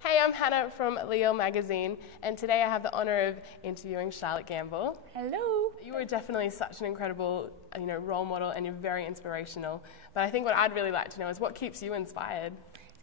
Hey, I'm Hannah from Leo Magazine, and today I have the honour of interviewing Charlotte Gambill. Hello. You were definitely such an incredible, role model, and you're very inspirational. But I think what I'd really like to know is what keeps you inspired?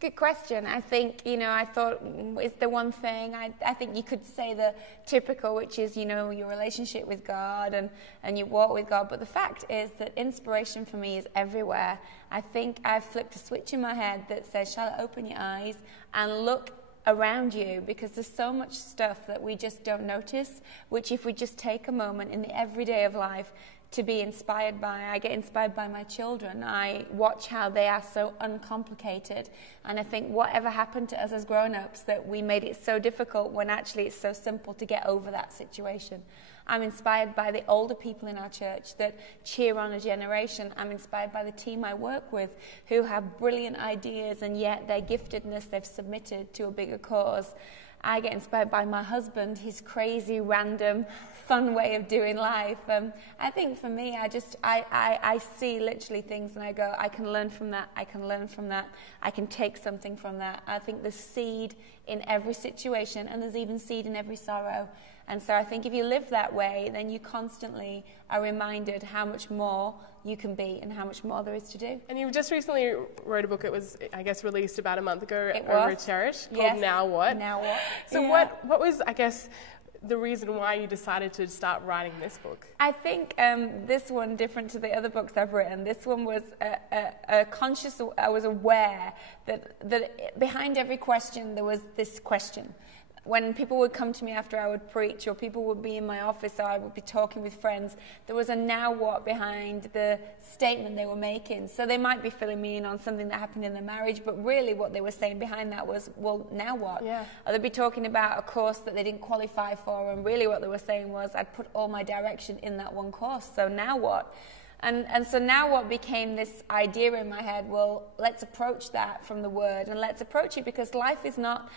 Good question. I think, I thought, is the one thing, I think you could say the typical, which is, your relationship with God and your walk with God. But the fact is that inspiration for me is everywhere. I think I've flipped a switch in my head that says, Charlotte, open your eyes and look around you, because there's so much stuff that we just don't notice, which if we just take a moment in the everyday of life to be inspired by. I get inspired by my children. I watch how they are so uncomplicated, and I think whatever happened to us as grown-ups that we made it so difficult when actually it's so simple to get over that situation. I'm inspired by the older people in our church that cheer on a generation. I'm inspired by the team I work with who have brilliant ideas, and yet their giftedness they've submitted to a bigger cause. I get inspired by my husband, his crazy, random, fun way of doing life. I think for me, I see literally things and I go, I can learn from that, I can learn from that, I can take something from that. I think there's seed in every situation, and there's even seed in every sorrow. And so I think if you live that way, then you constantly are reminded how much more you can be and how much more there is to do. And you just recently wrote a book. It was, I guess, released about a month ago over at Cherish, called Now What? Now What? So what was, I guess, the reason why you decided to start writing this book? I think this one, different to the other books I've written, this one was a conscious, I was aware that behind every question there was this question. When people would come to me after I would preach, or people would be in my office, or I would be talking with friends, there was a now what behind the statement they were making. So they might be filling me in on something that happened in their marriage, but really what they were saying behind that was, well, now what? Yeah. Or they'd be talking about a course that they didn't qualify for, and really what they were saying was, I'd put all my direction in that one course, so now what? And so now what became this idea in my head, well, let's approach that from the Word, and let's approach it because life is not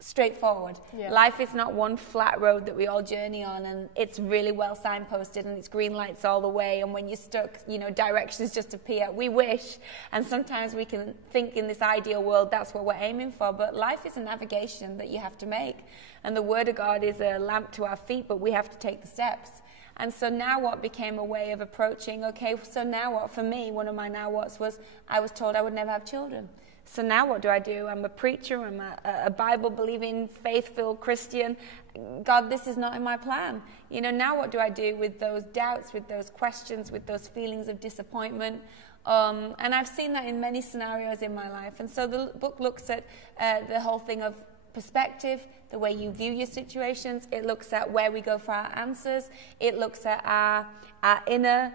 straightforward. Yeah. Life is not one flat road that we all journey on, and it's really well signposted and it's green lights all the way, and when you're stuck, directions just appear. We wish, and sometimes we can think in this ideal world that's what we're aiming for, but life is a navigation that you have to make, and the Word of God is a lamp to our feet, but we have to take the steps. And so now what became a way of approaching, okay, so now what? For me, one of my now whats was I was told I would never have children. So now what do? I'm a preacher, I'm a Bible-believing, faith-filled Christian. God, this is not in my plan. Now what do I do with those doubts, with those questions, with those feelings of disappointment? And I've seen that in many scenarios in my life. And so the book looks at the whole thing of perspective, the way you view your situations. It looks at where we go for our answers. It looks at our inner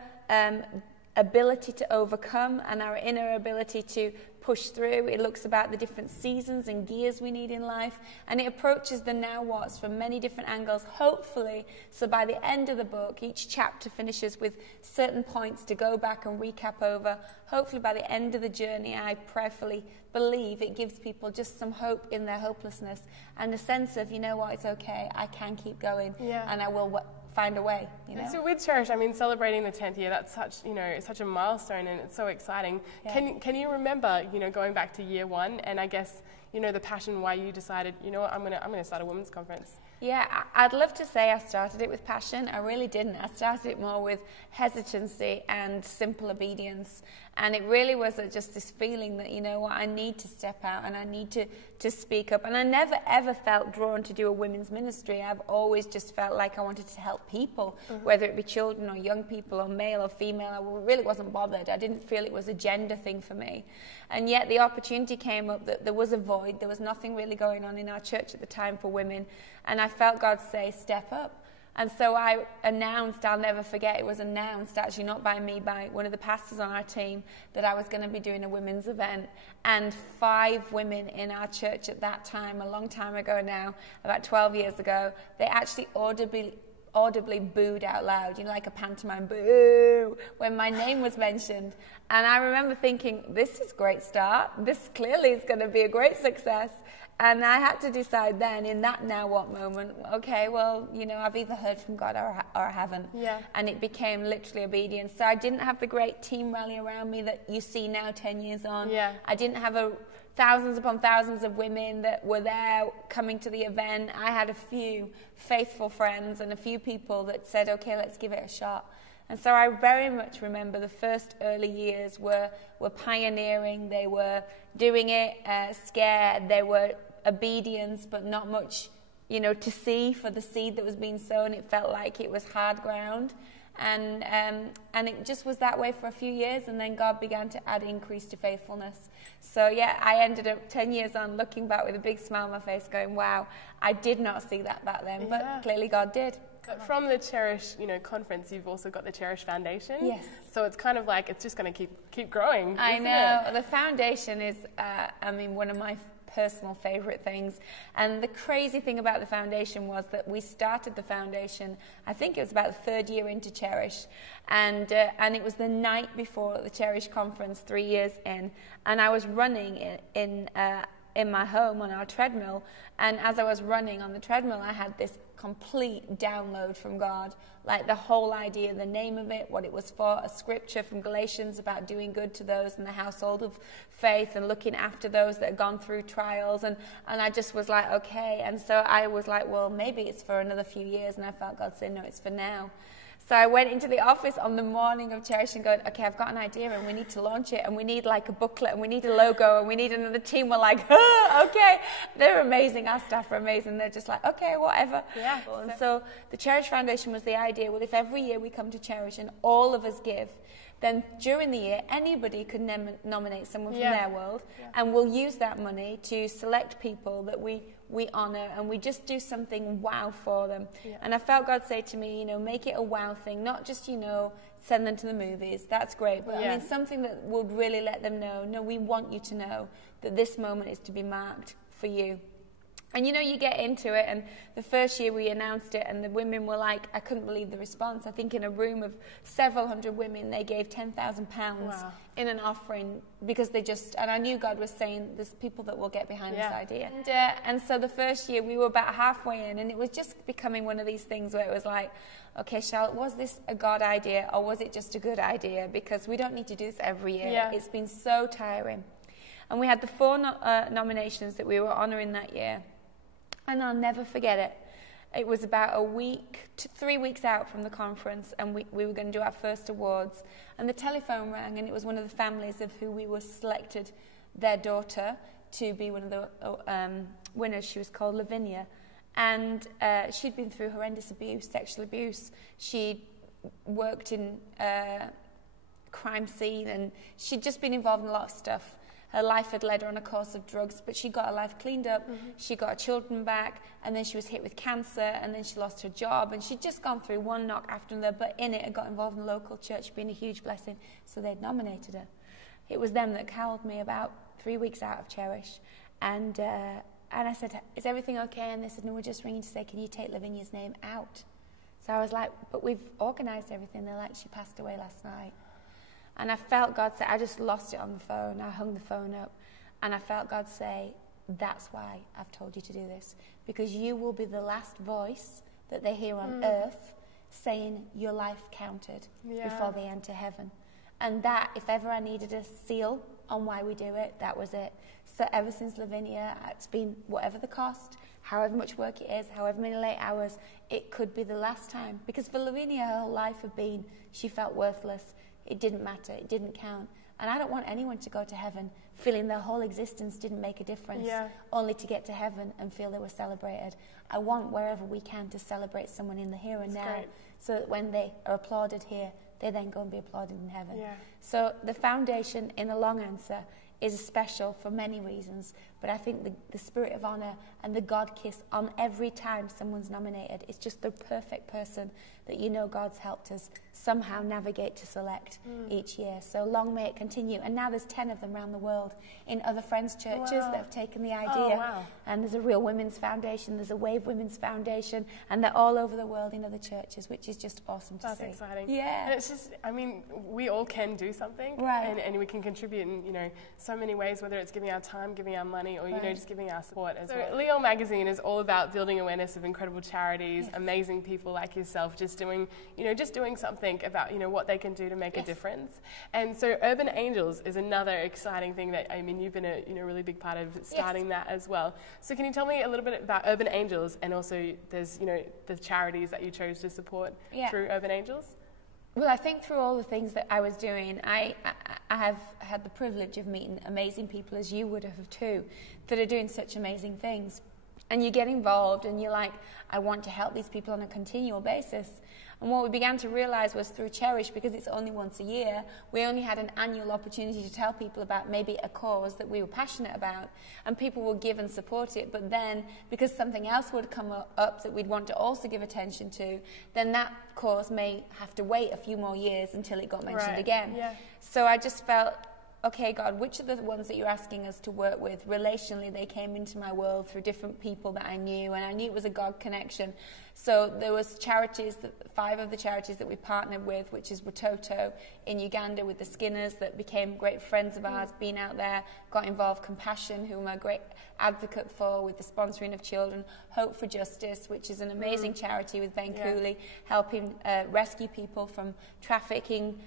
ability to overcome and our inner ability to push through. It looks about the different seasons and gears we need in life, and it approaches the now what's from many different angles, hopefully, so by the end of the book, each chapter finishes with certain points to go back and recap over. Hopefully by the end of the journey, I prayerfully believe it gives people just some hope in their hopelessness and a sense of, it's okay, I can keep going, and I will find a way. So with Cherish, celebrating the 10th year, that's such a milestone, and it's so exciting. Yeah. Can you remember, going back to year one, and I guess, the passion why you decided, I'm gonna start a women's conference? Yeah, I'd love to say I started it with passion. I really didn't. I started it more with hesitancy and simple obedience. And it really was just this feeling that, I need to step out and I need to speak up. And I never, ever felt drawn to do a women's ministry. I've always just felt like I wanted to help people, whether it be children or young people or male or female. I really wasn't bothered. I didn't feel it was a gender thing for me. And yet the opportunity came up that there was a void. There was nothing really going on in our church at the time for women. And I felt God say, step up. And so I announced, I'll never forget, it was announced, actually not by me, by one of the pastors on our team, that I was going to be doing a women's event. And 5 women in our church at that time, a long time ago now, about 12 years ago, they actually audibly booed out loud, like a pantomime boo, when my name was mentioned. And I remember thinking, this is a great start. This clearly is going to be a great success. And I had to decide then, in that now what moment, okay, well, I've either heard from God or I haven't. Yeah. And it became literally obedience. So I didn't have the great team rally around me that you see now 10 years on. Yeah. I didn't have a thousands upon thousands of women that were there coming to the event. I had a few faithful friends and a few people that said, okay, let's give it a shot. And so I very much remember the first early years were pioneering. They were doing it scared. They were obedience, but not much, you know, to see for the seed that was being sown. It felt like it was hard ground. And it just was that way for a few years, and then God began to add increase to faithfulness. So yeah, I ended up 10 years on looking back with a big smile on my face going, wow, I did not see that back then, but clearly God did. But from the Cherish, you know, conference, you've also got the Cherish Foundation. Yes. So it's kind of like, it's just going to keep growing. I know. The foundation is, I mean, one of my personal favorite things. And the crazy thing about the foundation was that we started the foundation, I think it was about the third year into Cherish, and it was the night before the Cherish conference 3 years in, and I was running in my home on our treadmill, and as I was running on the treadmill, I had this complete download from God, like the whole idea, the name of it, what it was for, a scripture from Galatians about doing good to those in the household of faith and looking after those that had gone through trials, and I just was like, okay. And so I was like, well, maybe it's for another few years, and I felt God say, no, it's for now. So I went into the office on the morning of Cherish and going, okay, I've got an idea and we need to launch it, and we need like a booklet and we need a logo and we need another team. We're like, oh, okay. They're amazing. Our staff are amazing. They're just like, okay, whatever. Yeah. And so the Cherish Foundation was the idea, well, if every year we come to Cherish and all of us give, then during the year, anybody could nominate someone from their world, and we'll use that money to select people that we honour, and we just do something wow for them. Yeah. And I felt God say to me, you know, make it a wow thing, not just, you know, send them to the movies. That's great, but I mean something that would really let them know, no, we want you to know that this moment is to be marked for you. And you know, you get into it, and the first year we announced it, and the women were like, I couldn't believe the response. I think in a room of several hundred women, they gave £10,000 in an offering, because they just, and I knew God was saying, there's people that will get behind this idea. And so the first year we were about halfway in, and it was just becoming one of these things where it was like, okay, Charlotte, was this a God idea, or was it just a good idea? Because we don't need to do this every year. Yeah. It's been so tiring. And we had the 4 nominations that we were honouring that year. And I'll never forget it. It was about a week, 3 weeks out from the conference, and we were going to do our first awards. And the telephone rang, and it was one of the families of who we were selected, their daughter, to be one of the winners. She was called Lavinia. And she'd been through horrendous abuse, sexual abuse. She'd worked in crime scene, and she'd just been involved in a lot of stuff. Her life had led her on a course of drugs, but she got her life cleaned up, she got her children back, and then she was hit with cancer, and then she lost her job, and she'd just gone through one knock after another, but in it, had got involved in the local church, being a huge blessing, so they'd nominated her. It was them that called me about 3 weeks out of Cherish, and I said, is everything okay? And they said, no, we're just ringing to say, can you take Lavinia's name out? So I was like, but we've organised everything. They're like, she passed away last night. And I felt God say, I just lost it on the phone. I hung the phone up. And I felt God say, that's why I've told you to do this. Because you will be the last voice that they hear on earth saying your life counted before they enter heaven. And that, if ever I needed a seal on why we do it, that was it. So ever since Lavinia, it's been whatever the cost, however much work it is, however many late hours, it could be the last time. Because for Lavinia, her whole life had been, she felt worthless. It didn't matter. It didn't count. And I don't want anyone to go to heaven feeling their whole existence didn't make a difference, only to get to heaven and feel they were celebrated. I want, wherever we can, to celebrate someone in the here and now, so that when they are applauded here, they then go and be applauded in heaven. Yeah. So the foundation, in a long answer, is special for many reasons, but I think the spirit of honour and the God kiss on every time someone's nominated is just the perfect person that you know God's helped us somehow navigate to select each year. So long may it continue. And now there's 10 of them around the world in other friends' churches that have taken the idea. And there's a Real Women's Foundation, there's a Wave Women's Foundation, and they're all over the world in other churches, which is just awesome to see. That's exciting. Yeah. And it's just, I mean, we all can do something, and we can contribute in, you know, so so many ways, whether it's giving our time, giving our money, or, you know, just giving our support as well. Leo Magazine is all about building awareness of incredible charities, amazing people like yourself, just doing something about, you know, what they can do to make a difference. And so Urban Angels is another exciting thing that, I mean, you've been a, you know, really big part of starting that as well. So can you tell me a little bit about Urban Angels, and also there's, you know, the charities that you chose to support through Urban Angels? Well, I think through all the things that I was doing, I have had the privilege of meeting amazing people, as you would have too, that are doing such amazing things. And you get involved and you're like, I want to help these people on a continual basis. And what we began to realize was through Cherish, because it's only once a year, we only had an annual opportunity to tell people about maybe a cause that we were passionate about, and people would give and support it. But then, because something else would come up that we'd want to also give attention to, then that cause may have to wait a few more years until it got mentioned again. So I just felt, okay, God, which are the ones that you're asking us to work with? Relationally, they came into my world through different people that I knew, and I knew it was a God connection. So there was charities, 5 of the charities that we partnered with, which is Watoto in Uganda with the Skinners, that became great friends of ours, been out there, got involved. Compassion, who I'm a great advocate for with the sponsoring of children. Hope for Justice, which is an amazing charity with Ben Cooley, helping rescue people from trafficking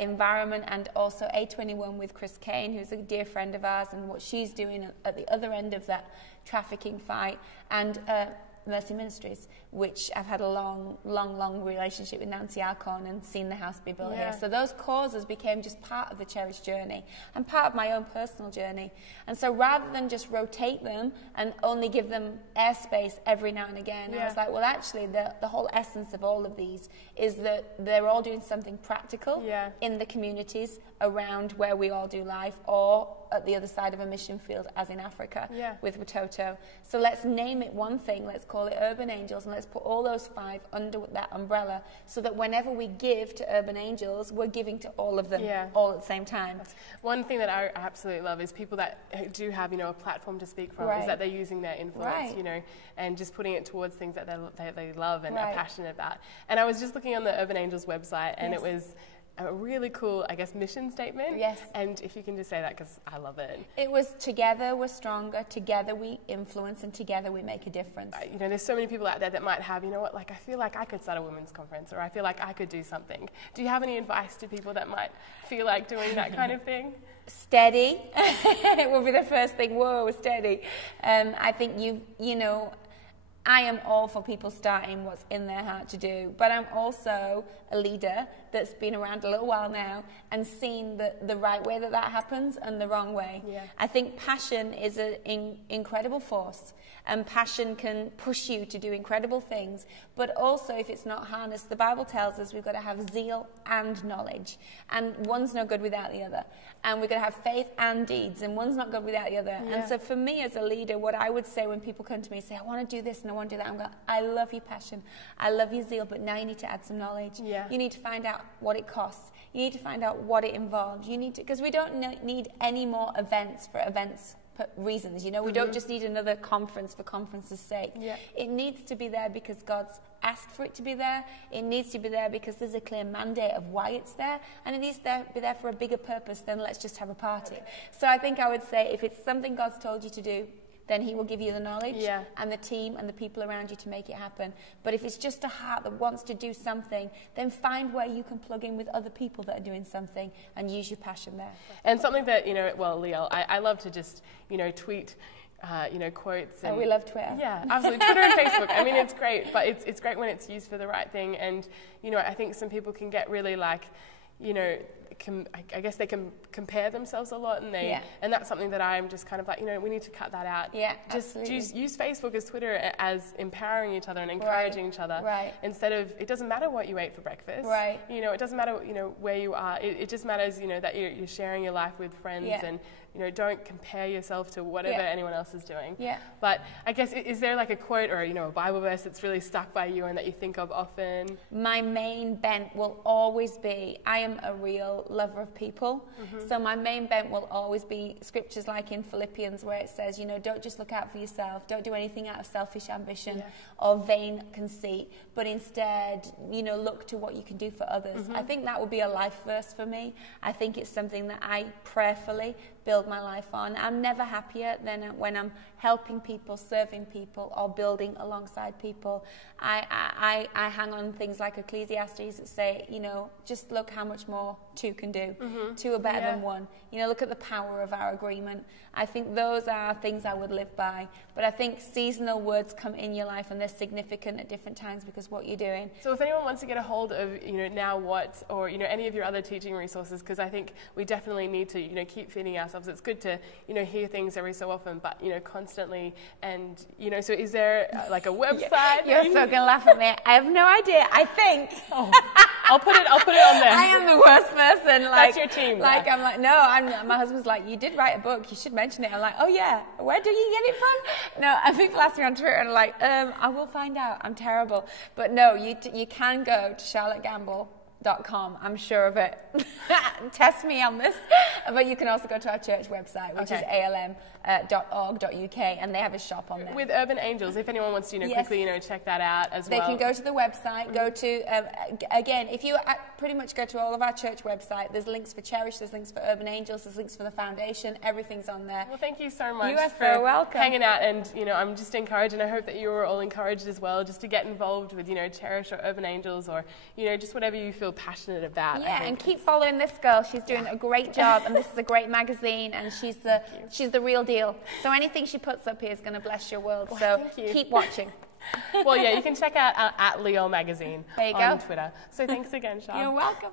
environment, and also A21 with Chris Kane, who's a dear friend of ours, and what she's doing at the other end of that trafficking fight, and Mercy Ministries, which I've had a long relationship with Nancy Alcorn and seen the house be built here. So those causes became just part of the Cherish journey and part of my own personal journey. And so rather than just rotate them and only give them airspace every now and again, I was like, well, actually, the whole essence of all of these is that they're all doing something practical in the communities around where we all do life, or at the other side of a mission field, as in Africa with Watoto. So let's name it one thing, let's call it Urban Angels, and let's put all those 5 under that umbrella, so that whenever we give to Urban Angels, we're giving to all of them all at the same time. One thing that I absolutely love is people that do have, you know, a platform to speak from, is that they're using their influence, you know, and just putting it towards things that they love and are passionate about. And I was just looking on the Urban Angels website, and it was a really cool, I guess, mission statement. And if you can just say that, because I love it. It was together we're stronger, together we influence, and together we make a difference. You know, there's so many people out there that might have, you know what, like, I feel like I could start a women's conference, or I feel like I could do something. Do you have any advice to people that might feel like doing that kind of thing? Steady. It will be the first thing. Whoa, steady. I think you know, I am all for people starting what's in their heart to do, but I'm also a leader that's been around a little while now and seen the right way that happens and the wrong way. I think passion is an incredible force, and passion can push you to do incredible things, but also if it's not harnessed, the Bible tells us we've got to have zeal and knowledge, and one's no good without the other. And we've got to have faith and deeds, and one's not good without the other. And so for me as a leader, what I would say when people come to me and say, I want to do this and I want to do that, I'm going, I love your passion, I love your zeal, but now you need to add some knowledge. You need to find out what it costs. You need to find out what it involves. You need to, because we don't need any more events for events reasons. You know, we don't just need another conference for conference's sake. It needs to be there because God's asked for it to be there. It needs to be there because there's a clear mandate of why it's there, and it needs to be there for a bigger purpose than let's just have a party. So I think I would say if it's something God's told you to do, then he will give you the knowledge and the team and the people around you to make it happen. But if it's just a heart that wants to do something, then find where you can plug in with other people that are doing something and use your passion there. And something that, you know, well, Liel, I love to just, you know, tweet, you know, quotes. And, we love Twitter. Yeah, absolutely. Twitter and Facebook. I mean, it's great, but it's great when it's used for the right thing. And, you know, I think some people can get really like, you know, I guess they can compare themselves a lot, and and that's something that I'm just kind of like, you know, we need to cut that out. Just use Facebook as Twitter as empowering each other and encouraging each other. Instead of, it doesn't matter what you ate for breakfast. You know, it doesn't matter, you know, where you are. It just matters, you know, that you're sharing your life with friends, and, you know, don't compare yourself to whatever anyone else is doing. But I guess, is there like a quote or, you know, a Bible verse that's really stuck by you and that you think of often? My main bent will always be, I am a real lover of people. So my main bent will always be scriptures like in Philippians, where it says, you know, don't just look out for yourself. Don't do anything out of selfish ambition or vain conceit, but instead, you know, look to what you can do for others. I think that would be a life verse for me. I think it's something that I prayerfully build my life on. I'm never happier than when I'm helping people, serving people, or building alongside people. I hang on things like Ecclesiastes that say, you know, just look how much more two can do. Two are better than one. You know, look at the power of our agreement. I think those are things I would live by. But I think seasonal words come in your life and they're significant at different times because what you're doing. So if anyone wants to get a hold of, you know, Now What, or, you know, any of your other teaching resources, because I think we definitely need to, you know, keep feeding ourselves. It's good to, you know, hear things every so often, but, you know, constantly. And, you know, so is there like a website? You're so going to laugh at me. I have no idea. I think. Oh, I'll put it on there. I am the worst person. Like, that's your team. Like, yeah. I'm like, no, my husband's like, you did write a book. You should mention it. I'm like, oh yeah. Where do you get it from? No, and people ask me on Twitter and like, I will find out. I'm terrible. But no, you can go to charlottegambill.com. I'm sure of it. Test me on this. But you can also go to our church website, which is alm.org.uk, and they have a shop on there. With Urban Angels, if anyone wants to, you know, quickly, you know, check that out as well. They can go to the website, go to, again, if you pretty much go to all of our church website, there's links for Cherish, there's links for Urban Angels, there's links for the foundation, everything's on there. Well, thank you so much. You are for so welcome. Hanging out, and, you know, I'm just encouraged, and I hope that you were all encouraged as well, just to get involved with, you know, Cherish or Urban Angels, or, you know, just whatever you feel passionate about. Yeah, and keep following this girl. She's doing a great job, and this is a great magazine, and she's the real deal. So anything she puts up here is going to bless your world. Well, so keep watching. Well, yeah, you can check out at Leo Magazine there you on go. Twitter. So thanks again, Charlotte. You're welcome.